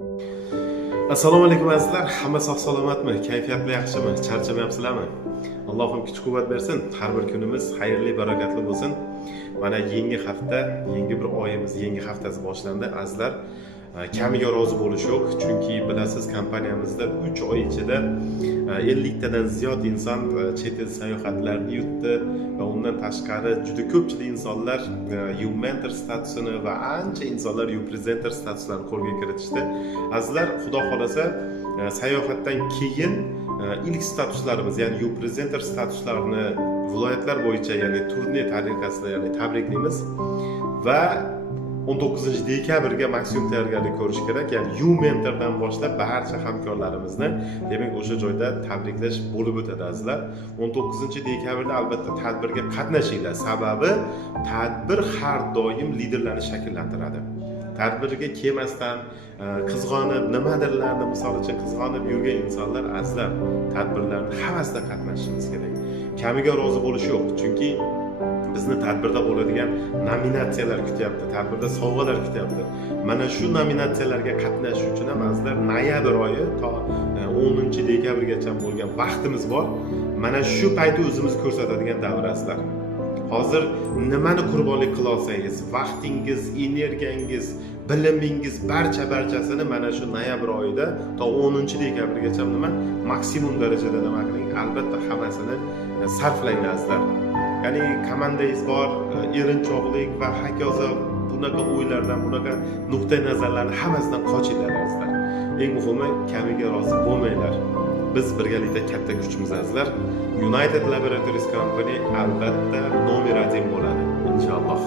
Assalomu alaykum azizlar, hamma sog' salomatmi? Kayfiyatlar yaxshimi? Charchamayapsizlarmi? Allohim kuch-quvvat bersin. Har bir kunimiz xayrli, barakatli bo'lsin. Mana yangi hafta, yangi bir oyimiz, yangi haftasi boshlandi azizlar. Kamiga rozi bo'lish yo'q, chunki bilasiz, kompaniyamizda 3 oy ichida 50 tadan ziyod inson chet el sayohatlarini yutdi va undan tashqari juda ko'pchilik insonlar U-mentor statusini va ancha insonlar U-presenter statuslarini qo'lga kiritishdi. Azizlar, xudo xolasa sayohatdan keyin ilk statuslarimiz, ya'ni U-presenter statuslarini viloyatlar bo'yicha, ya'ni turne tariqasida, ya'ni tabriklaymiz va 19 dekabrga maksimum tayyorgarlik ko'rish kerak. Ya'ni U-mentordan boshlab barcha hamkorlarimizni demak o'sha joyda tabriklash bo'lib o'tadi azizlar. 19 dekabrda albatta tadbirga qatnashinglar. Sababi tadbir har doim liderlarni shakllantiradi. Tadbirga kelmasdan qizg'onib, nimadirlarni misol uchun qizg'onib yurgan insonlar azizlar tadbirlarni havasda qatnashishimiz kerak. Kamiga rozi bo'lish yo'q, chunki bizni tadbirda bo'ladigan nominatsiyalar kutyapti, tadbirda sovg'alar kutyapti. Mana shu nominatsiyalarga qatnashish uchun ham azizlar noyabr oyi to 10 dekabrgacha bo'lgan vaqtimiz bor. Mana shu paytni o'zimiz ko'rsatadigan davr azizlar. Hozir nimani qurbonlik qila olsangiz, vaqtingiz, energiyangiz, bilimingiz barchasini mana shu noyabr oyida to 10 dekabrgacha maksimum darajada nima qiling, albatta hammasini sarflang azizlar. Ya'ni komandangiz bor, erinchoqlik va hokazo bunaqa o'ylardan, bunaqa nuqtai nazarlarni hammasidan qochinglar azizlar. Eng muhimi, kamiga rozi bo'lmanglar. Biz birgalikda katta kuchimiz azizlar. United Laboratories Company albatta nomer 1 bo'ladi, inshaalloh.